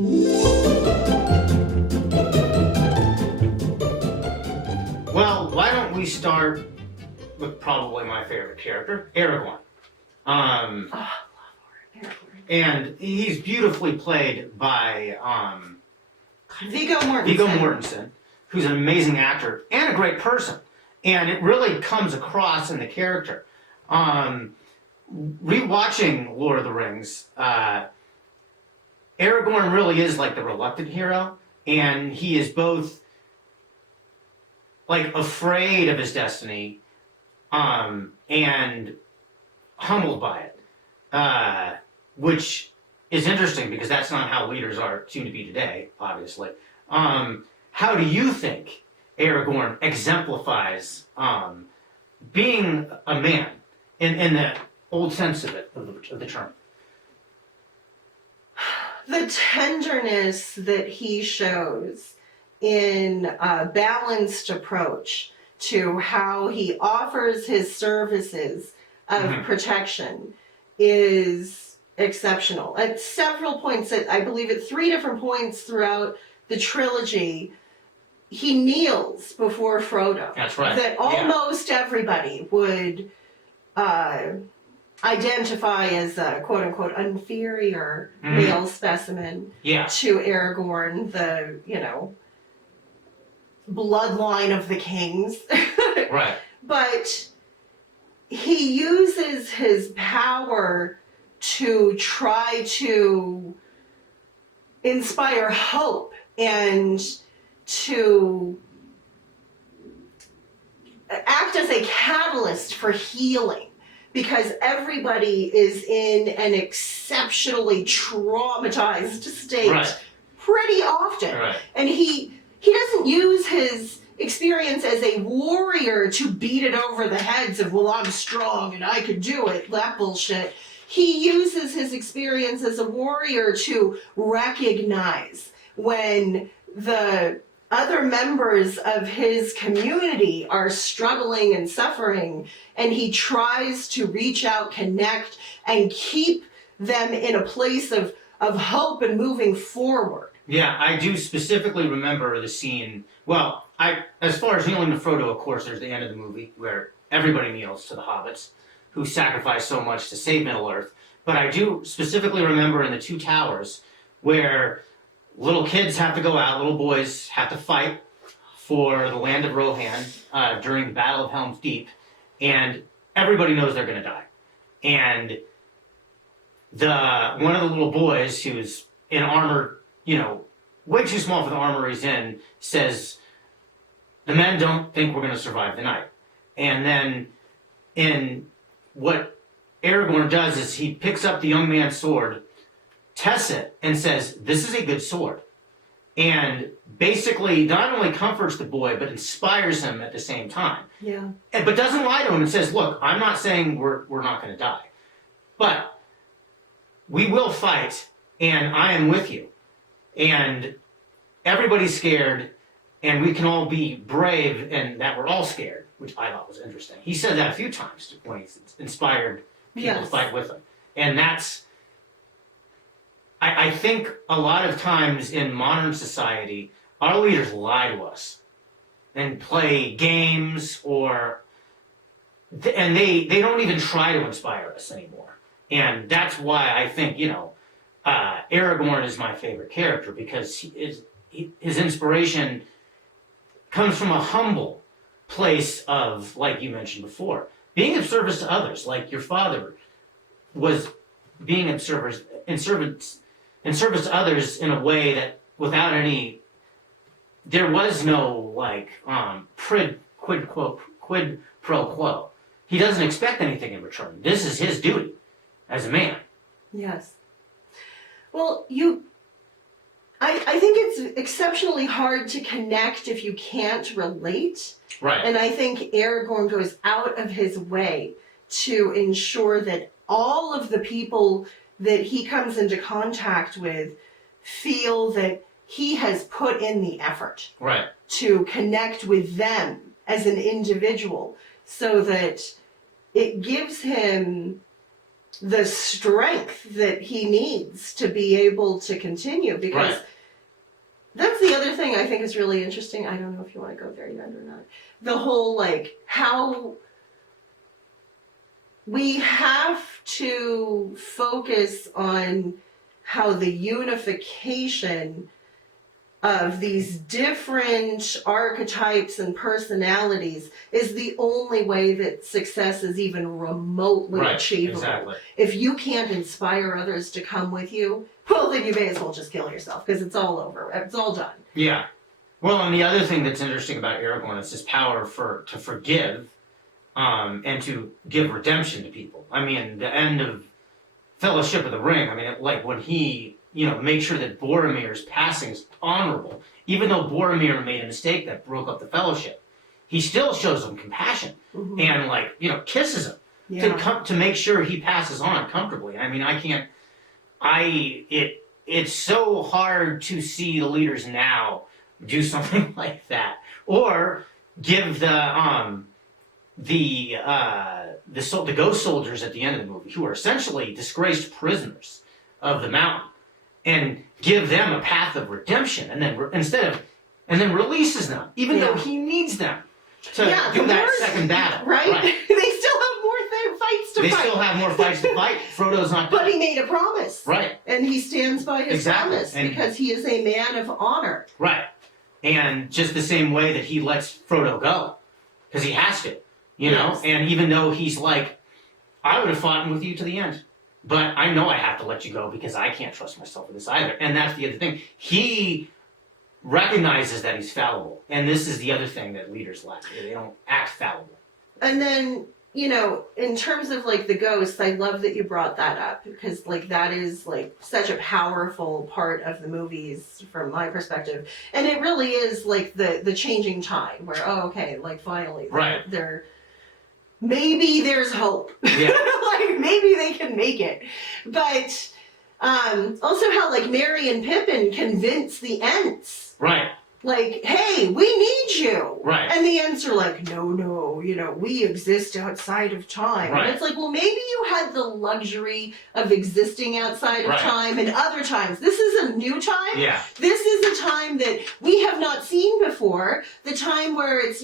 Well, why don't we start with probably my favorite character, Aragorn. Aragorn. And he's beautifully played by Viggo Mortensen, who's an amazing actor and a great person. And it really comes across in the character. Rewatching Lord of the Rings, Aragorn really is like the reluctant hero, and he is both like afraid of his destiny, and humbled by it, which is interesting because that's not how leaders seem to be today, obviously. How do you think Aragorn exemplifies being a man in the old sense of it, of the term? The tenderness that he shows in a balanced approach to how he offers his services of protection is exceptional. At several points, I believe at 3 different points throughout the trilogy, he kneels before Frodo. That's right. That almost everybody would identify as a quote-unquote inferior male specimen to Aragorn, the, bloodline of the kings. Right. But he uses his power to try to inspire hope and to act as a catalyst for healing, because everybody is in an exceptionally traumatized state pretty often. Right. And he doesn't use his experience as a warrior to beat it over the heads of, well, I'm strong and I could do it, that bullshit. He uses his experience as a warrior to recognize when the other members of his community are struggling and suffering, and he tries to reach out, connect, and keep them in a place of hope and moving forward. Yeah, I do specifically remember the scene. Well, as far as kneeling to Frodo, of course, there's the end of the movie where everybody kneels to the hobbits who sacrificed so much to save Middle-earth. But I do specifically remember in the Two Towers where little kids have to go out, little boys have to fight for the land of Rohan during the Battle of Helm's Deep, and everybody knows they're going to die. And one of the little boys who's in armor, way too small for the armor he's in, says, the men don't think we're going to survive the night. And then what Aragorn does is he picks up the young man's sword, tests it, and says, this is a good sword. And basically not only comforts the boy, but inspires him at the same time. Yeah. But doesn't lie to him and says, look, I'm not saying we're not going to die. But we will fight, and I am with you. And everybody's scared, and we can all be brave, and that we're all scared, which I thought was interesting. He said that a few times when he's inspired people to fight with him. And that's, I think a lot of times in modern society, our leaders lie to us and play games and they don't even try to inspire us anymore. And that's why I think, Aragorn is my favorite character, because his inspiration comes from a humble place of, like you mentioned before, being of service to others, like your father was being in service to others in a way that without any, there was no quid pro quo. He doesn't expect anything in return. This is his duty as a man. Yes. Well, I think it's exceptionally hard to connect if you can't relate. Right. And I think Aragorn goes out of his way to ensure that all of the people that he comes into contact with feel that he has put in the effort to connect with them as an individual, so that it gives him the strength that he needs to be able to continue, because Right. that's the other thing I think is really interesting. I don't know if you want to go there yet or not. The whole, like, how we have to focus on how the unification of these different archetypes and personalities is the only way that success is even remotely Right. achievable. Exactly. If you can't inspire others to come with you, well, then you may as well just kill yourself, because it's all over. It's all done. Yeah. Well, and the other thing that's interesting about Aragorn is his power to forgive, and to give redemption to people. I mean, the end of Fellowship of the Ring. I mean, like when he, makes sure that Boromir's passing is honorable, even though Boromir made a mistake that broke up the Fellowship, he still shows him compassion Mm-hmm. and kisses him to make sure he passes on comfortably. I mean, it's so hard to see the leaders now do something like that, or give the ghost soldiers at the end of the movie, who are essentially disgraced prisoners of the mountain, and give them a path of redemption, and then releases them, even though he needs them to do that second battle. Right? They still have more fights to fight. They still have more fights to fight. Frodo's not But dead. he made a promise. Right. And he stands by his promise, And because he is a man of honor. Right. And just the same way that he lets Frodo go, because he has to, Yes. And even though he's like, I would have fought with you to the end, but I know I have to let you go because I can't trust myself with this either. And that's the other thing. He recognizes that he's fallible, and this is the other thing that leaders lack. They don't act fallible. And then, in terms of like the ghosts, I love that you brought that up, because like that is like such a powerful part of the movies from my perspective. And it really is like the changing tide where, like finally they're maybe there's hope. Yeah. Like maybe they can make it. But also how like Merry and Pippin convince the Ents. Right. Like, hey, we need you. Right. And the Ents are like, no, we exist outside of time. Right. And it's like, well, maybe you had the luxury of existing outside of time and other times. This is a new time. Yeah. This is a time that we have not seen before. The time where it's,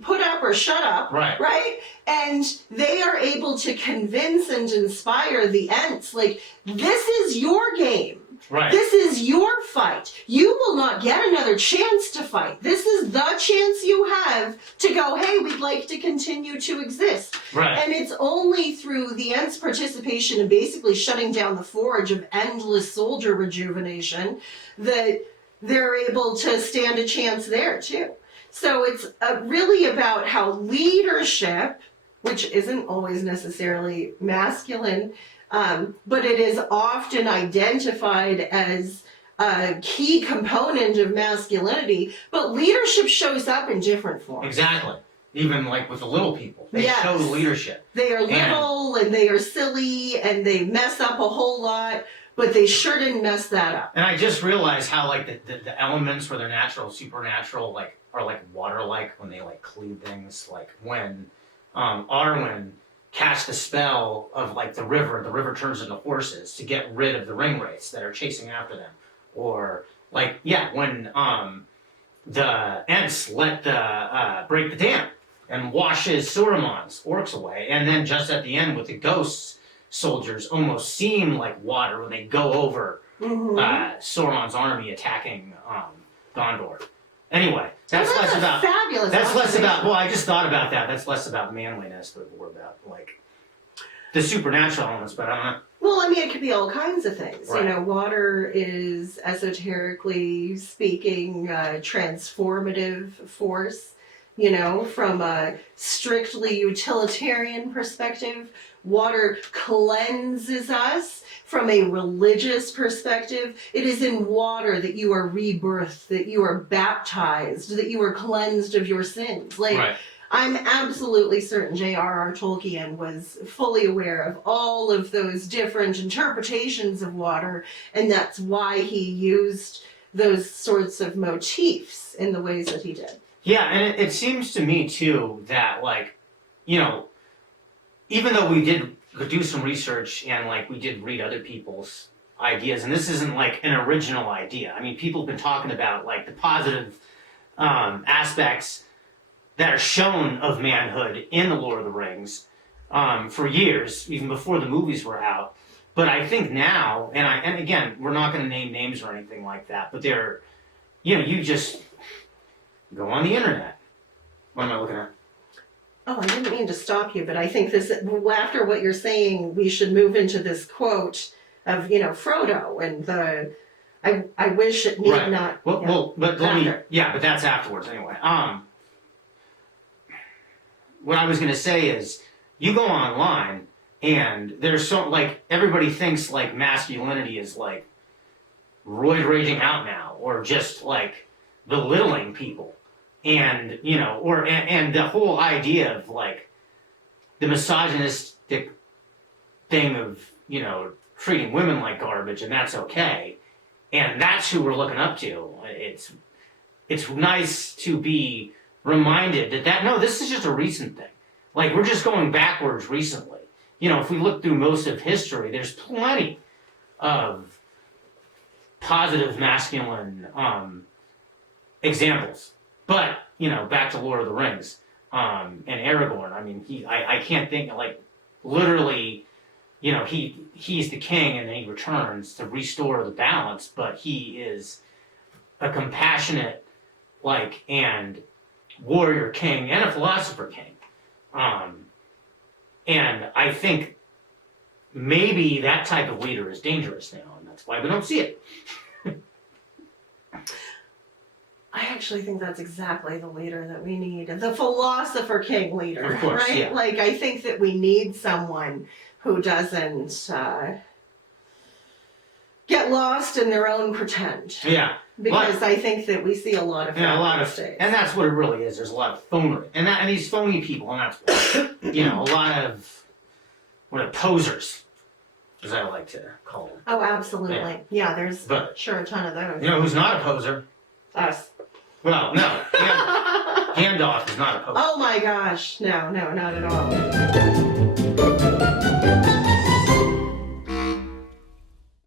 put up or shut up. Right. Right? And they are able to convince and inspire the Ents. Like, this is your game. Right. This is your fight. You will not get another chance to fight. This is the chance you have to go, hey, we'd like to continue to exist. Right. And it's only through the Ents' participation in basically shutting down the forge of endless soldier rejuvenation that they're able to stand a chance there, too. So it's really about how leadership, which isn't always necessarily masculine, but it is often identified as a key component of masculinity, but leadership shows up in different forms. Exactly. Even like with the little people, they show leadership. They are little and they are silly and they mess up a whole lot, but they sure didn't mess that up. And I just realized how like the elements, whether natural, supernatural, like are like water-like when they like cleave things. Like when Arwen cast a spell of like the river turns into horses to get rid of the ring wraiths that are chasing after them. Or like, when the Ents let break the dam and washes Saruman's orcs away, and then just at the end with the ghosts, soldiers almost seem like water when they go over Sauron's army attacking Gondor. Anyway, that's less about fabulous. That's less about. Well, I just thought about that. That's less about manliness, but more about like the supernatural elements. But I don't know. Well, I mean, it could be all kinds of things. Right. Water is esoterically speaking transformative force. From a strictly utilitarian perspective, water cleanses us. From a religious perspective, it is in water that you are rebirthed, that you are baptized, that you are cleansed of your sins. Right. I'm absolutely certain J.R.R. Tolkien was fully aware of all of those different interpretations of water, and that's why he used those sorts of motifs in the ways that he did. Yeah, and it seems to me too that even though we did could do some research and like we did read other people's ideas, and this isn't like an original idea. I mean, people have been talking about like the positive aspects that are shown of manhood in the Lord of the Rings for years, even before the movies were out. But I think now, and again, we're not going to name names or anything like that, but they're, you just go on the internet. What am I looking at? Oh, I didn't mean to stop you, but I think this, after what you're saying, we should move into this quote of, Frodo and the, I wish it need Right. not. Well, but let me, after. yeah, but that's afterwards anyway. What I was going to say is, you go online, and there's so, like, everybody thinks, like, masculinity is, like, roid raging out now, or just, like, belittling people. And, and the whole idea of, like, the misogynistic thing of, treating women like garbage, and that's okay. And that's who we're looking up to. It's nice to be reminded that no, this is just a recent thing. Like, we're just going backwards recently. If we look through most of history, there's plenty of positive masculine examples. But, back to Lord of the Rings and Aragorn, I mean, I can't think, like, literally, he's the king and then he returns to restore the balance, but he is a compassionate, like, and warrior king and a philosopher king. And I think maybe that type of leader is dangerous now, and that's why we don't see it. I actually think that's exactly the leader that we need. The philosopher king leader, Of course, right? yeah. Like, I think that we need someone who doesn't get lost in their own pretend. Yeah. Because I think that we see a lot of that A lot these of, days. and that's what it really is. There's a lot of phonery, and these phony people, and that's what, a lot of posers, as I like to call them. Oh, absolutely. Yeah, there's But sure a ton of those. who's not a poser? Us. Well, no, Gandalf is not a poser. Oh my gosh. No, not at all.